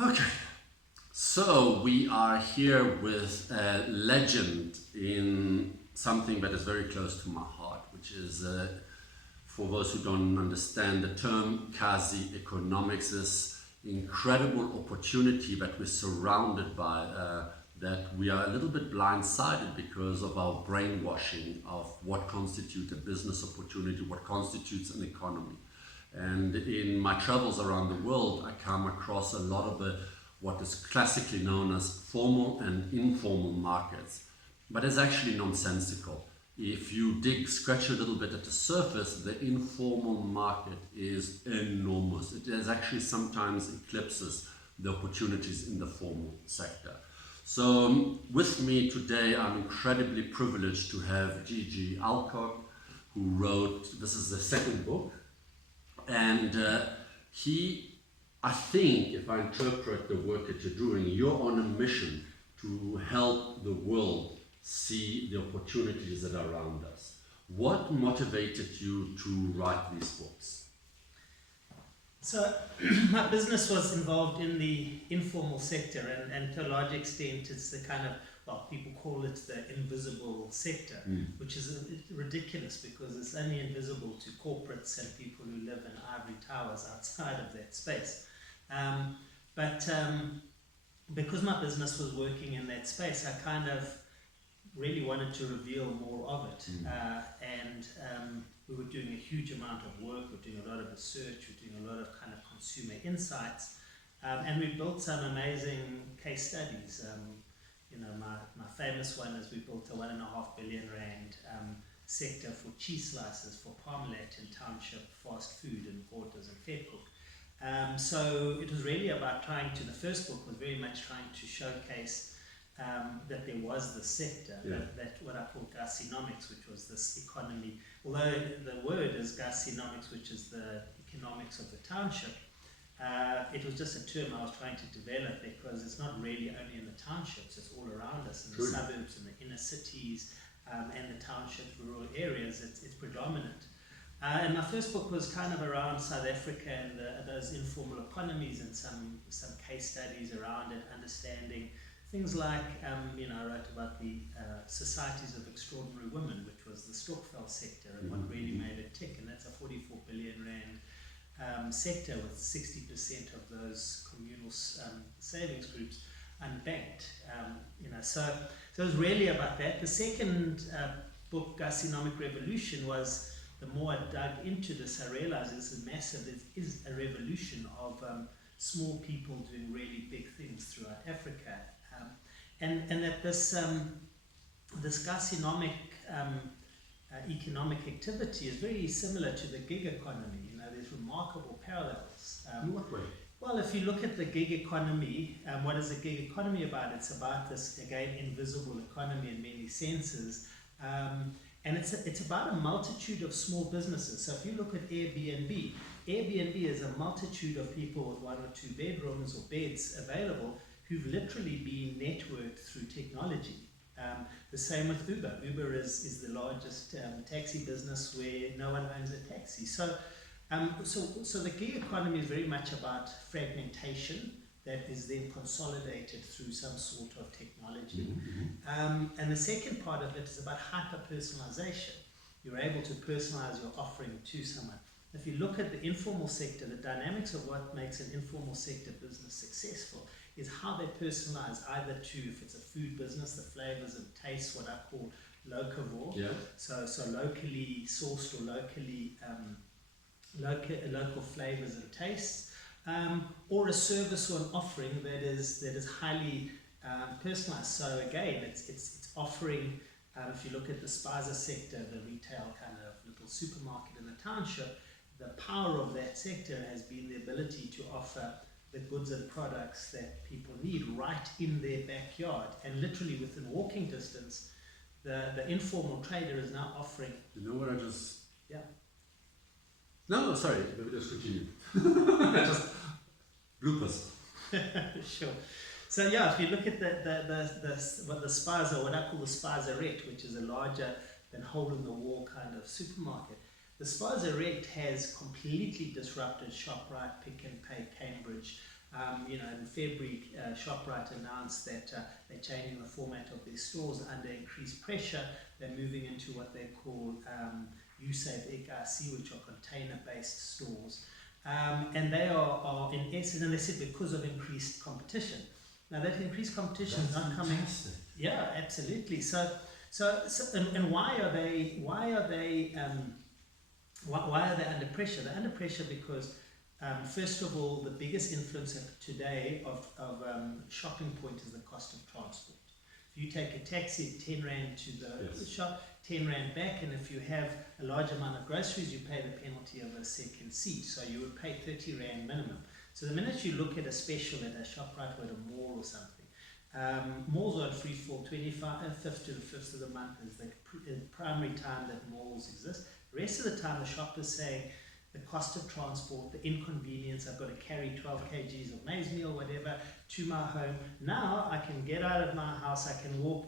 Okay, so we are here with a legend in something that is very close to my heart, which is, for those who don't understand the term, quasi economics, this incredible opportunity that we're surrounded by, that we are a little bit blindsided because of our brainwashing of what constitutes a business opportunity, what constitutes an economy. And in my travels around the world, I come across a lot of what is classically known as formal and informal markets. But it's actually nonsensical. If you scratch a little bit at the surface, the informal market is enormous. It is actually sometimes eclipses the opportunities in the formal sector. So with me today, I'm incredibly privileged to have GG Alcock, who wrote, this is the second book, and I think, if I interpret the work that you're doing, you're on a mission to help the world see the opportunities that are around us. What motivated you to write these books? So my business was involved in the informal sector, and to a large extent it's the kind of, well, people call it the invisible sector, which is ridiculous because it's only invisible to corporates and people who live in ivory towers outside of that space. But because my business was working in that space, I kind of really wanted to reveal more of it. And we were doing a huge amount of work, we're doing a lot of research, we're doing a lot of kind of consumer insights, and we built some amazing case studies. My famous one is we built a R1.5 billion sector for cheese slices for Parmalat in Township, fast food and Porters and Faircook. So it was really about the first book was very much trying to showcase that there was the sector, that what I call Garcinomics, which was this economy, although the word is Garcinomics, which is the economics of the township. It was just a term I was trying to develop because it's not really only in the townships, it's all around us, in the suburbs, in the inner cities, and the township rural areas, it's predominant. And my first book was kind of around South Africa and those informal economies and some case studies around it, understanding things like, I wrote about the Societies of Extraordinary Women, which was the Stokvel sector and what really made it tick, and that's a 44 billion rand sector with 60% of those communal savings groups unbanked. So it was really about that. The second book, Garcinomic Revolution, was the more I dug into this, I realized this is massive. It is a revolution of small people doing really big things throughout Africa. And that this Garcinomic economic activity is very similar to the gig economy. There's remarkable parallels. In what way? Well, if you look at the gig economy, what is the gig economy about? It's about this, again, invisible economy in many senses. And it's about a multitude of small businesses. So if you look at Airbnb is a multitude of people with 1 or 2 bedrooms or beds available who've literally been networked through technology. The same with Uber. Uber is the largest taxi business where no one owns a taxi. So the gig economy is very much about fragmentation that is then consolidated through some sort of technology. And the second part of it is about hyper-personalization. You're able to personalize your offering to someone. If you look at the informal sector, the dynamics of what makes an informal sector business successful is how they personalize either to, if it's a food business, the flavors and tastes, what I call locavore. So locally sourced or locally local flavors and tastes, or a service or an offering that is highly personalized. So again, it's offering. If you look at the Spaza sector, the retail kind of little supermarket in the township, the power of that sector has been the ability to offer the goods and products that people need right in their backyard, and literally within walking distance. The informal trader is now offering. You know what I just? Yeah. No, sorry. Let me just continue. Just bloopers. Sure. So yeah, if you look at the Spaza, what I call the Spazarette, which is a larger than hole-in-the-wall kind of supermarket, the Spazarette has completely disrupted ShopRite, Pick n Pay, Cambridge, In February, ShopRite announced that they're changing the format of their stores under increased pressure. They're moving into what they call USAVE-IC, which are container-based stores. And they are in essence, and they said because of increased competition. Now that increased competition is not coming. Yeah, absolutely. So and why are they under pressure? They're under pressure because first of all, the biggest influencer today of shopping point is the cost of transport. If you take a taxi, 10 Rand to the shop, 10 Rand back, and if you have a large amount of groceries, you pay the penalty of a second seat. So you would pay 30 Rand minimum. So the minute you look at a special at a ShopRite or at a mall or something, malls are on free fall. 25th to the 5th of the month is the primary time that malls exist. The rest of the time, the shop is saying the cost of transport, the inconvenience, I've got to carry 12 kgs of maize meal, whatever, to my home. Now I can get out of my house, I can walk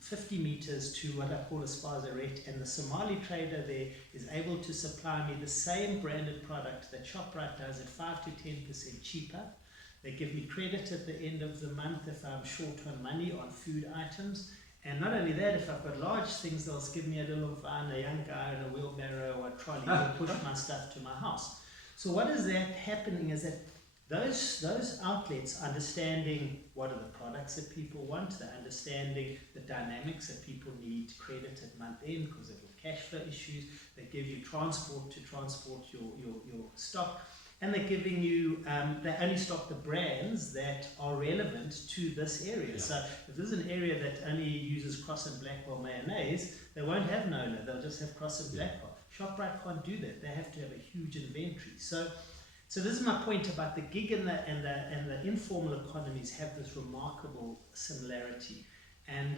50 meters to what I call a spazaret, and the Somali trader there is able to supply me the same branded product that ShopRite does at 5 to 10% cheaper. They give me credit at the end of the month if I'm short on money on food items. And not only that, if I've got large things, they'll give me a little van, a young guy in a wheelbarrow or a trolley to push my stuff to my house. So what is that happening is that those outlets understanding what are the products that people want, they're understanding the dynamics that people need credit at month end because of your cash flow issues. They give you transport to transport your stock. And they're giving you, they only stock the brands that are relevant to this area. Yeah. So if there's an area that only uses Cross and Blackwell mayonnaise, they won't have Nola, they'll just have Cross and Blackwell. ShopRite can't do that. They have to have a huge inventory. So this is my point about the gig and the informal economies have this remarkable similarity. And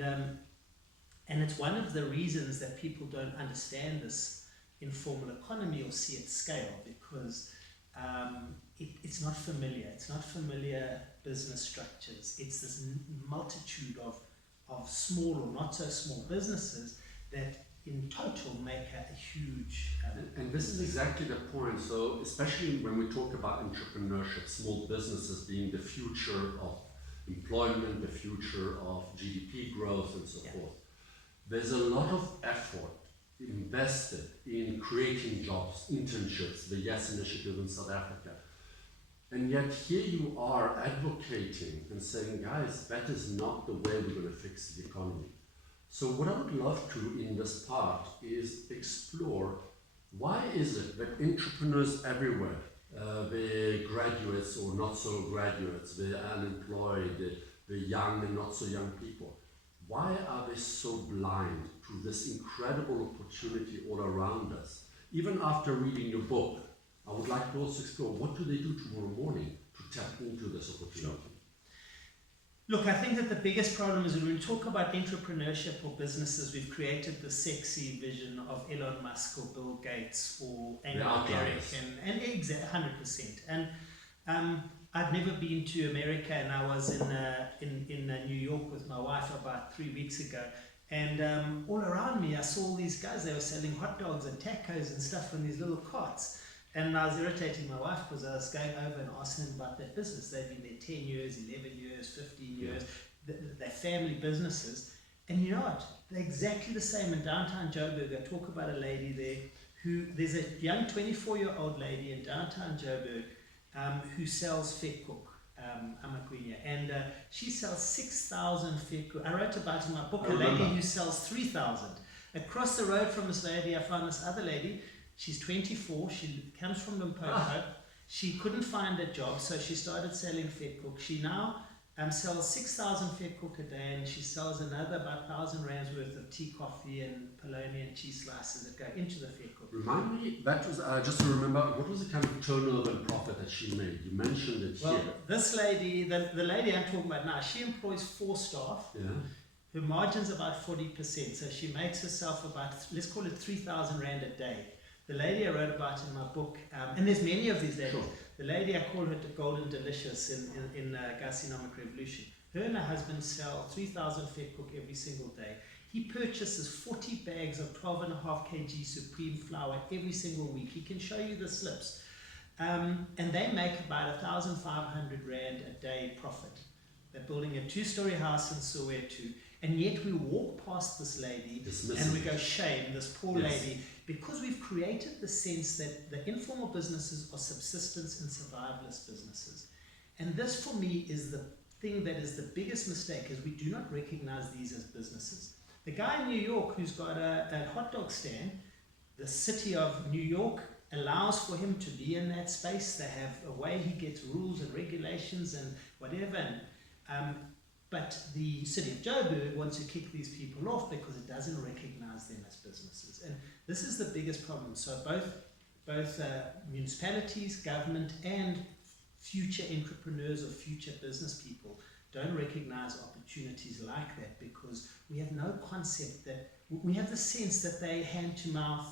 it's one of the reasons that people don't understand this informal economy or see its scale, because it's not familiar. It's not familiar business structures. It's this multitude of small or not so small businesses that in total make a huge... and this is exactly the point. So especially when we talk about entrepreneurship, small businesses being the future of employment, the future of GDP growth and so forth, there's a lot of effort invested in creating jobs, internships, the YES initiative in South Africa. And yet here you are advocating and saying, guys, that is not the way we're going to fix the economy. So what I would love to in this part is explore why is it that entrepreneurs everywhere, they're graduates or not so graduates, they're unemployed, they're young and not so young people, why are they so blind to this incredible opportunity all around us? Even after reading your book, I would like to also explore what do they do tomorrow morning to tap into this opportunity? Look, I think that the biggest problem is when we talk about entrepreneurship or businesses, we've created the sexy vision of Elon Musk or Bill Gates or Anglo American, and 100%. And I've never been to America, and I was in New York with my wife about 3 weeks ago. And all around me, I saw all these guys. They were selling hot dogs and tacos and stuff in these little carts. And I was irritating my wife because I was going over and asking them about that business. They've been there 10 years, 11 years, 15 years. They're family businesses. And you know what? They're exactly the same in downtown Joburg. I talk about a lady there there's a young 24-year-old lady in downtown Joburg who sells Vetkoek, Amakwinya. And she sells 6,000 Vetkoek. I wrote about in my book a lady who sells 3,000. Across the road from this lady, I found this other lady. She's 24, she comes from Limpopo. She couldn't find a job, so she started selling Vetkoek. She now sells 6,000 Vetkoek a day, and she sells another about 1,000 rands worth of tea, coffee, and polony and cheese slices that go into the Vetkoek. Remind me, that was, just to remember, what was the kind of turnover and profit that she made? You mentioned it here. This lady, the lady I'm talking about now, she employs 4 staff. Yeah. Her margin's about 40%, so she makes herself about, let's call it 3,000 Rand a day. The lady I wrote about in my book, and there's many of these ladies. Sure. The lady, I call her the Golden Delicious in Gastronomic Revolution. Her and her husband sell 3,000 Vetkoek every single day. He purchases 40 bags of 12.5 kg Supreme flour every single week. He can show you the slips. And they make about 1,500 Rand a day profit. They're building a 2-story house in Soweto, and yet we walk past this lady and we go, shame, this poor lady, because we've created the sense that the informal businesses are subsistence and survivalist businesses. And this, for me, is the thing that is the biggest mistake, is we do not recognize these as businesses. The guy in New York who's got a hot dog stand, the city of New York allows for him to be in that space. They have a way he gets rules and regulations and whatever. But the city of Joburg wants to kick these people off because it doesn't recognize them as businesses. And this is the biggest problem. So both municipalities, government, and future entrepreneurs or future business people don't recognize opportunities like that, because we have no concept that we have the sense that they hand to mouth.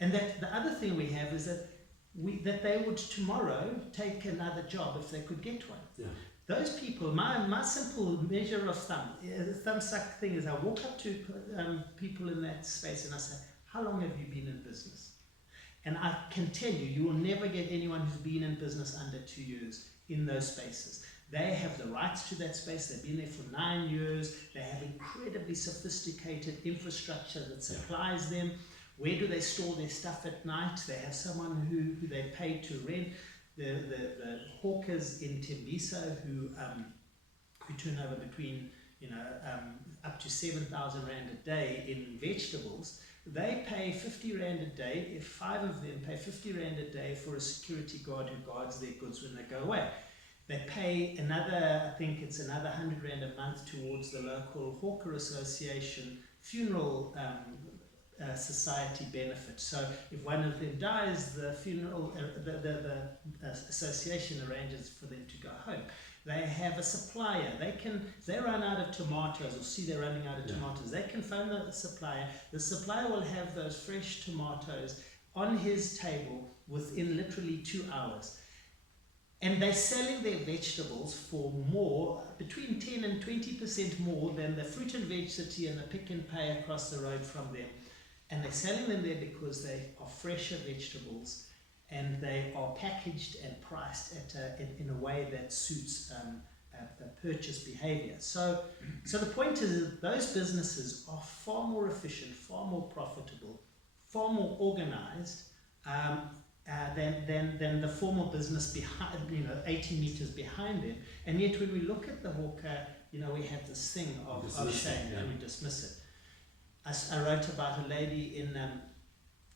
And that the other thing we have is that they would tomorrow take another job if they could get one. Yeah. Those people, my simple measure of thumb, the thumb suck thing is, I walk up to people in that space and I say, how long have you been in business? And I can tell you, you will never get anyone who's been in business under 2 years in those spaces. They have the rights to that space. They've been there for 9 years. They have incredibly sophisticated infrastructure that supplies them. Where do they store their stuff at night? They have someone who they pay to rent. The hawkers in Tembisa who turn over between up to 7,000 Rand a day in vegetables, they pay 50 Rand a day. If 5 of them pay 50 Rand a day for a security guard who guards their goods when they go away. They pay another, I think it's another 100 Rand a month towards the local hawker association funeral society benefit. So if one of them dies, the funeral, the association arranges for them to go home. They have a supplier. If they run out of tomatoes or see they're running out of tomatoes, they can phone the supplier. The supplier will have those fresh tomatoes on his table within literally 2 hours. And they're selling their vegetables for more, between 10 and 20% more than the fruit and veg city and the Pick and Pay across the road from them. And they're selling them there because they are fresher vegetables and they are packaged and priced in a way that suits purchase behavior. So the point is that those businesses are far more efficient, far more profitable, far more organized than the formal business behind, 80 meters behind them. And yet when we look at the hawker, we have this thing of shame and we dismiss it. I wrote about a lady in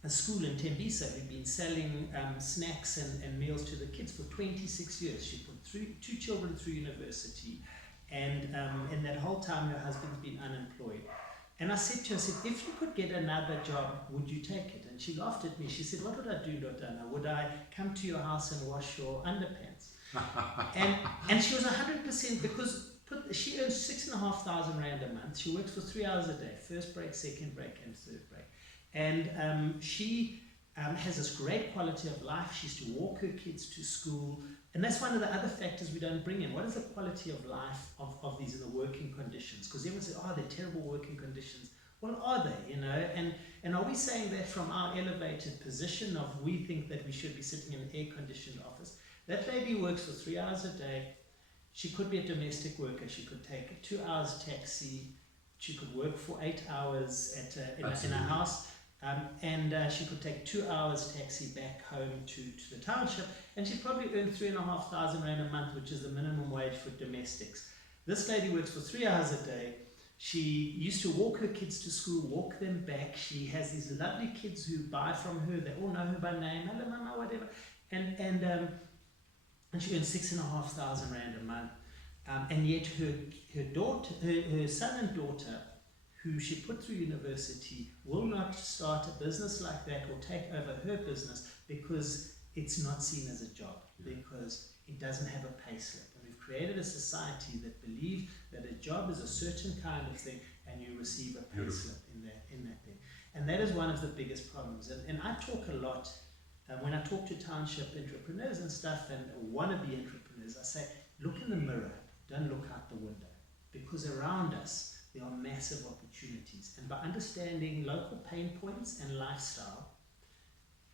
a school in Tembisa who'd been selling snacks and meals to the kids for 26 years. She put 2 children through university, and in that whole time her husband's been unemployed. And I said to her, if you could get another job, would you take it? And she laughed at me. She said, what would I do, Donna? Would I come to your house and wash your underpants? and she was 100%, because she earns 6,500 Rand a month. She works for 3 hours a day, first break, second break, and third break. And she has this great quality of life. She used to walk her kids to school. And that's one of the other factors we don't bring in. What is the quality of life of these in the working conditions? Because everyone says, they're terrible working conditions. Well, are they, And are we saying that from our elevated position of we think that we should be sitting in an air-conditioned office? That lady works for 3 hours a day. She could be a domestic worker. She could take a 2 hours taxi. She could work for 8 hours in a house. And she could take 2 hours taxi back home to the township. And she'd probably earn 3,500 Rand a month, which is the minimum wage for domestics. This lady works for 3 hours a day. She used to walk her kids to school, walk them back. She has these lovely kids who buy from her. They all know her by name. Hello, mama, whatever. And she earns 6,500 Rand a month. And yet her son and daughter, who she put through university, will not start a business like that or take over her business because it's not seen as a job, because it doesn't have a pay slip. And we've created a society that believes that a job is a certain kind of thing and you receive a pay slip in that thing. And that is one of the biggest problems. And I talk a lot, when I talk to township entrepreneurs and stuff and wannabe entrepreneurs, I say, look in the mirror, don't look out the window, because around us there are massive opportunities. And by understanding local pain points and lifestyle,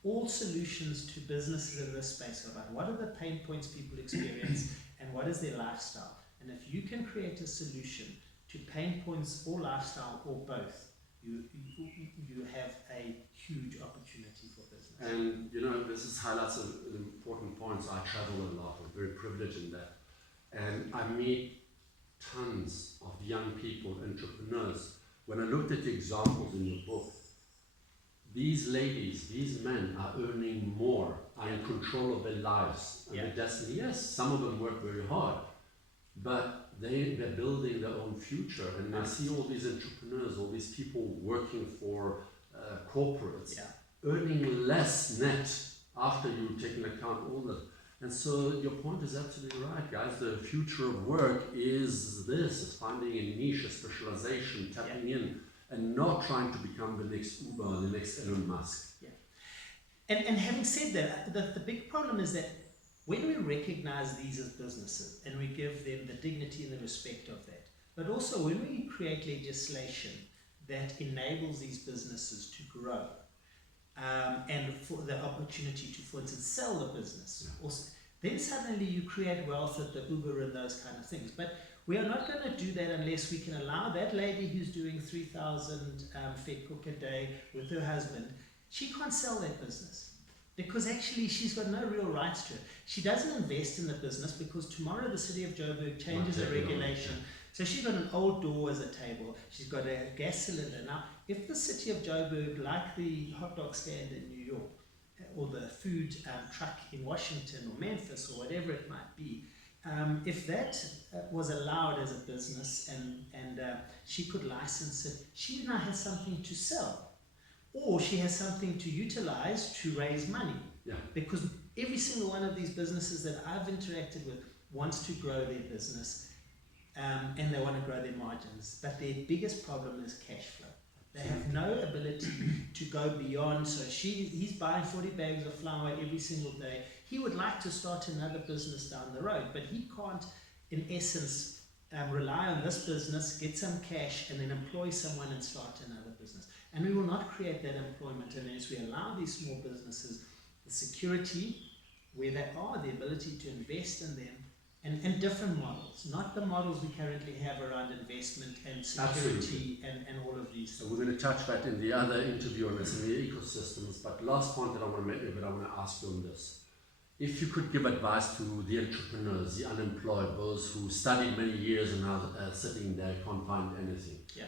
all solutions to businesses in this space are about what are the pain points people experience and what is their lifestyle. And if you can create a solution to pain points or lifestyle or both, you have a huge opportunity for business. And this is highlights an important point. I travel a lot. I'm very privileged in that. And I meet tons of young people, entrepreneurs. When I looked at the examples in your book, these ladies, these men are earning more, are in control of their lives and their destiny. Yes, some of them work very hard, but they're building their own future. And I see all these entrepreneurs, all these people working for corporates, earning less net after you take into account all that. And so your point is absolutely right, guys. The future of work is this, is finding a niche, a specialization, tapping in, and not trying to become the next Uber, the next Elon Musk. Yeah. And having said that, the big problem is that when we recognize these as businesses and we give them the dignity and the respect of that, but also when we create legislation that enables these businesses to grow, and for the opportunity to, for instance, sell the business, then suddenly you create wealth at the Uber and those kind of things. But we are not going to do that unless we can allow that lady who's doing 3,000 fed cook a day with her husband, she can't sell that business because actually she's got no real rights to it. She doesn't invest in the business because tomorrow the city of Joburg changes the regulation. So she's got an old door as a table. She's got a gas cylinder. Now, if the city of Joburg, like the hot dog stand in New York, or the food truck in Washington or Memphis or whatever it might be, if that was allowed as a business and she could license it, she now has something to sell. Or she has something to utilize to raise money. Yeah. Because every single one of these businesses that I've interacted with wants to grow their business and they want to grow their margins. But their biggest problem is cash flow. They have no ability to go beyond. So he's buying 40 bags of flour every single day. He would like to start another business down the road, but he can't, in essence, rely on this business, get some cash, and then employ someone and start another business. And we will not create that employment unless we allow these small businesses the security where they are, the ability to invest in them, and different models, not the models we currently have around investment and security and all of these. So we're going to touch that in the other interview on SME ecosystems, but last point that I want to make, but I want to ask you on this. If you could give advice to the entrepreneurs, the unemployed, those who studied many years and now sitting there, can't find anything. Yeah.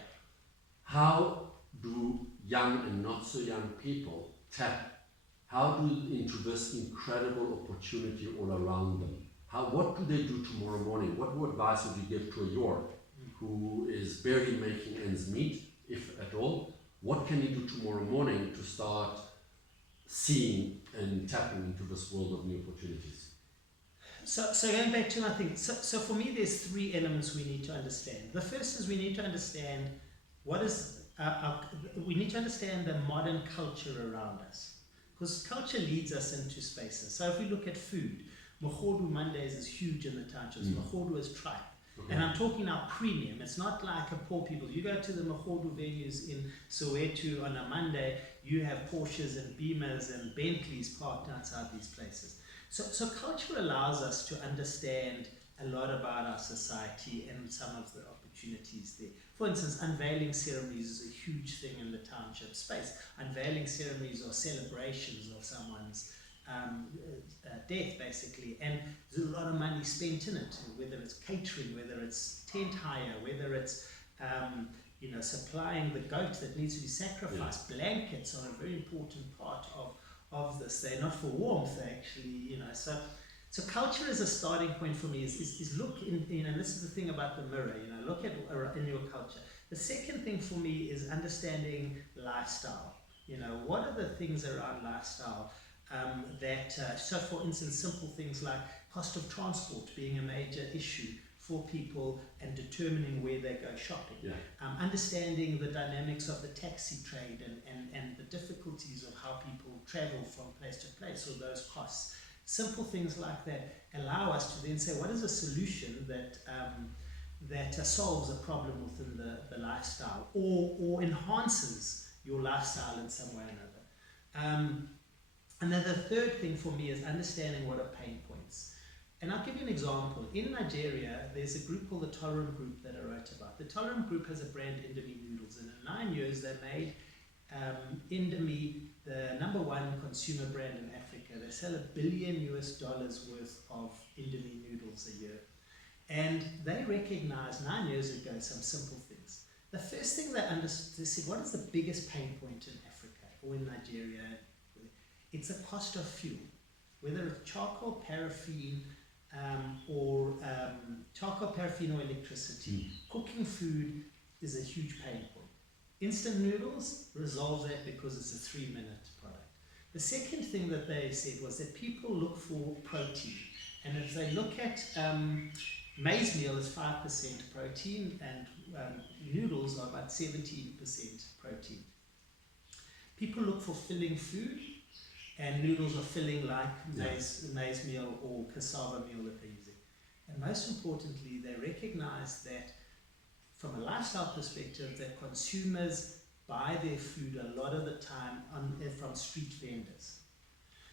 How do young and not so young people tap? How do into this incredible opportunity all around them? What do they do tomorrow morning? What advice would you give to a York who is barely making ends meet, if at all? What can he do tomorrow morning to start seeing and tapping into this world of new opportunities? So going back to my thing, so for me there's three elements we need to understand. The first is we need to understand we need to understand the modern culture around us. Because culture leads us into spaces. So if we look at food, Mokgodu Mondays is huge in the townships. Mokgodu is tripe. Okay. And I'm talking now premium. It's not like a poor people. You go to the Mokgodu venues in Soweto on a Monday, you have Porsches and Beamers and Bentleys parked outside these places. So culture allows us to understand a lot about our society and some of the opportunities there. For instance, unveiling ceremonies is a huge thing in the township space. Unveiling ceremonies are celebrations of someone's death, basically, and there's a lot of money spent in it, whether it's catering, whether it's tent hire, whether it's supplying the goat that needs to be sacrificed. Blankets are a very important part of this. They're not for warmth, they're actually, so culture is a starting point for me, is look in, and this is the thing about the mirror, look at in your culture. The second thing for me is understanding lifestyle. What are the things around lifestyle so for instance, simple things like cost of transport being a major issue for people and determining where they go shopping. Yeah. Understanding the dynamics of the taxi trade and the difficulties of how people travel from place to place, or those costs. Simple things like that allow us to then say, what is a solution that solves a problem within the lifestyle or enhances your lifestyle in some way or another. And then the third thing for me is understanding what are pain points. And I'll give you an example. In Nigeria, there's a group called the Tolerant Group that I wrote about. The Tolerant Group has a brand, Indomie Noodles, and in 9 years they made Indomie the #1 consumer brand in Africa. They sell $1 billion worth of Indomie noodles a year. And they recognized 9 years ago some simple things. The first thing they understood, they said, what is the biggest pain point in Africa or in Nigeria? It's the cost of fuel, whether it's charcoal, paraffin, or electricity. Cooking food is a huge pain point. Instant noodles resolve that because it's a 3-minute product. The second thing that they said was that people look for protein. And if they look at maize meal is 5% protein and noodles are about 70% protein. People look for filling food, and noodles are filling like maize meal or cassava meal that they're using. And most importantly, they recognize that from a lifestyle perspective, that consumers buy their food a lot of the time from street vendors.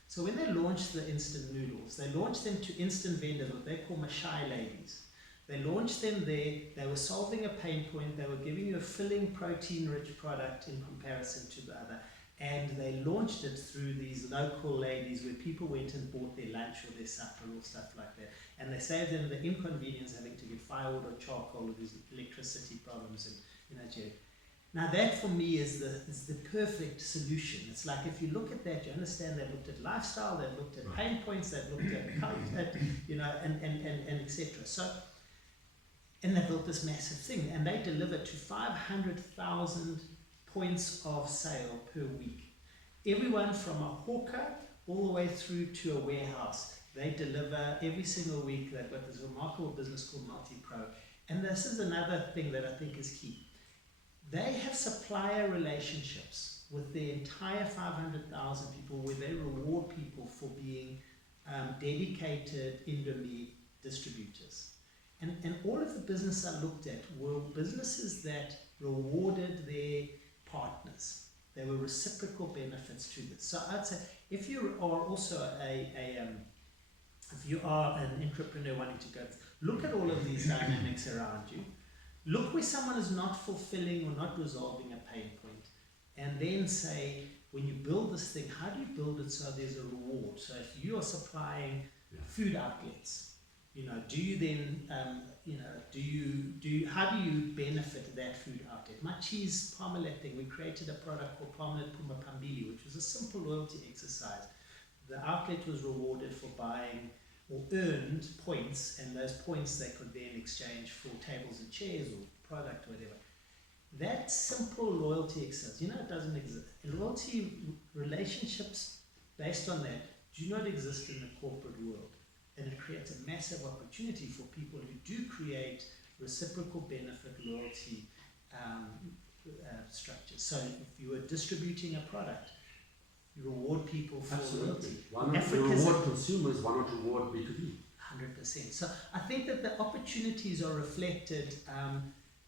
So when they launched the instant noodles, they launched them to instant vendors, what they call Mashai ladies. They launched them there, they were solving a pain point, they were giving you a filling protein-rich product in comparison to the other, and they launched it through these local ladies where people went and bought their lunch or their supper or stuff like that, and they saved them the inconvenience of having to get firewood or charcoal or these electricity problems in Nigeria. Now that for me is the perfect solution. It's like if you look at that, you understand they looked at lifestyle, they looked at pain points, they looked at culture, and etc. So, and they built this massive thing, and they delivered to 500,000 points of sale per week. Everyone from a hawker all the way through to a warehouse. They deliver every single week. They've got this remarkable business called Multi-Pro. And this is another thing that I think is key. They have supplier relationships with the entire 500,000 people where they reward people for being dedicated Indomie distributors. And all of the business I looked at were businesses that rewarded their partners. There were reciprocal benefits to this. So I'd say if you are also if you are an entrepreneur wanting to go, look at all of these dynamics around you. Look where someone is not fulfilling or not resolving a pain point, and then say, when you build this thing, how do you build it so there's a reward? So if you are supplying food outlets, do you then, how do you benefit that food outlet? My cheese Parmalat thing, we created a product called Parmalat Puma Pambili, which was a simple loyalty exercise. The outlet was rewarded for buying or earned points, and those points they could then exchange for tables and chairs or product or whatever. That simple loyalty exercise, it doesn't exist. Loyalty relationships based on that do not exist in the corporate world. And it creates a massive opportunity for people who do create reciprocal benefit loyalty structures. So if you are distributing a product, you reward people for loyalty. Why not reward consumers, why not reward B2B? 100%. So I think that the opportunities are reflected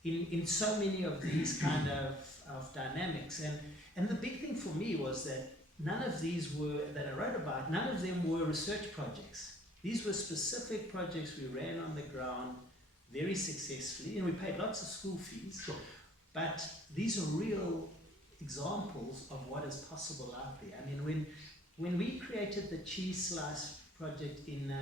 in so many of these kind of dynamics. And the big thing for me was that none of these that I wrote about, none of them were research projects. These were specific projects we ran on the ground very successfully, and we paid lots of school fees. Sure. But these are real examples of what is possible out there. I mean, when we created the cheese slice project in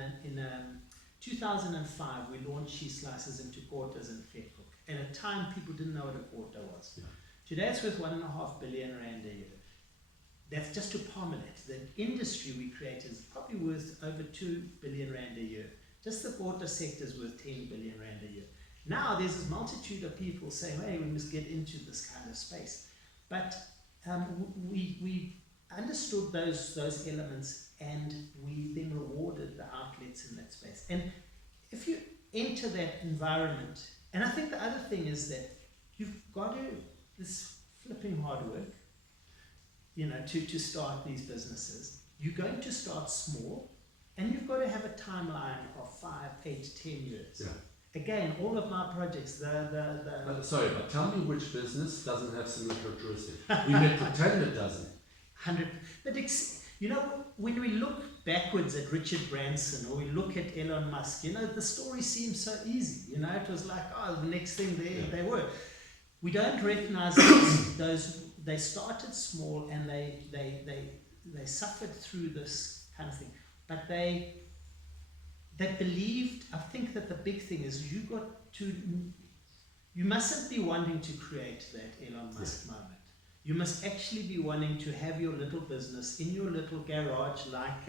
2005, we launched cheese slices into quarters and Faircook. At a time, people didn't know what a quarter was. Yeah. Today, it's worth 1.5 billion rand a year. That's just to Parmalat. The industry we created is probably worth over 2 billion rand a year. Just the water sector is worth 10 billion rand a year. Now there's this multitude of people saying, hey, we must get into this kind of space. But we understood those elements, and we then rewarded the outlets in that space. And if you enter that environment, and I think the other thing is that you've got to, this flipping hard work, to start these businesses. You're going to start small, and you've got to have a timeline of 5, 8, 10 years. Yeah. Again, all of my projects, sorry, but tell me which business doesn't have similar characteristics. We may pretend it doesn't. 100, but You know, when we look backwards at Richard Branson or we look at Elon Musk, you know, the story seems so easy. You know, it was like, oh, the next thing they were. We don't recognize those. They started small and they suffered through this kind of thing, but they believed. I think that the big thing is you mustn't be wanting to create that Elon Musk moment. You must actually be wanting to have your little business in your little garage like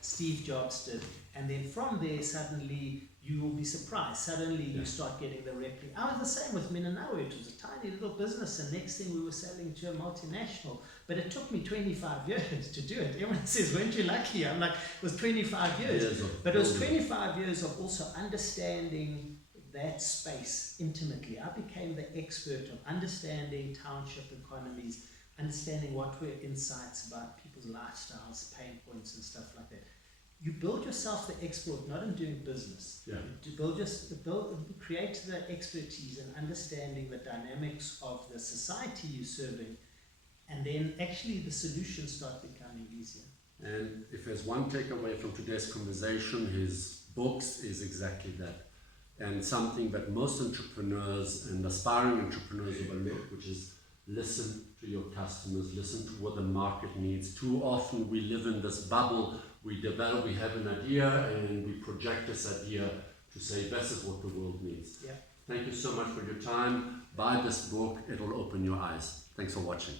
Steve Jobs did. And then from there, suddenly, you will be surprised. Suddenly, you start getting the replica. I was the same with Minanawe. It was a tiny little business, and next thing we were selling to a multinational. But it took me 25 years to do it. Everyone says, weren't you lucky? I'm like, it was 25 years. But it was 25 years of also understanding that space intimately. I became the expert of understanding township economies, understanding what were insights about people's lifestyles, pain points and stuff like that. You build yourself the expert not in doing business. You create the expertise in understanding the dynamics of the society you're serving, and then actually the solutions start becoming easier. And if there's one takeaway from today's conversation, his books is exactly that. And something that most entrepreneurs and aspiring entrepreneurs overlook, which is listen to your customers, listen to what the market needs. Too often we live in this bubble, we have an idea and we project this idea to say this is what the world needs. Yeah. Thank you so much for your time. Buy this book, it'll open your eyes. Thanks for watching.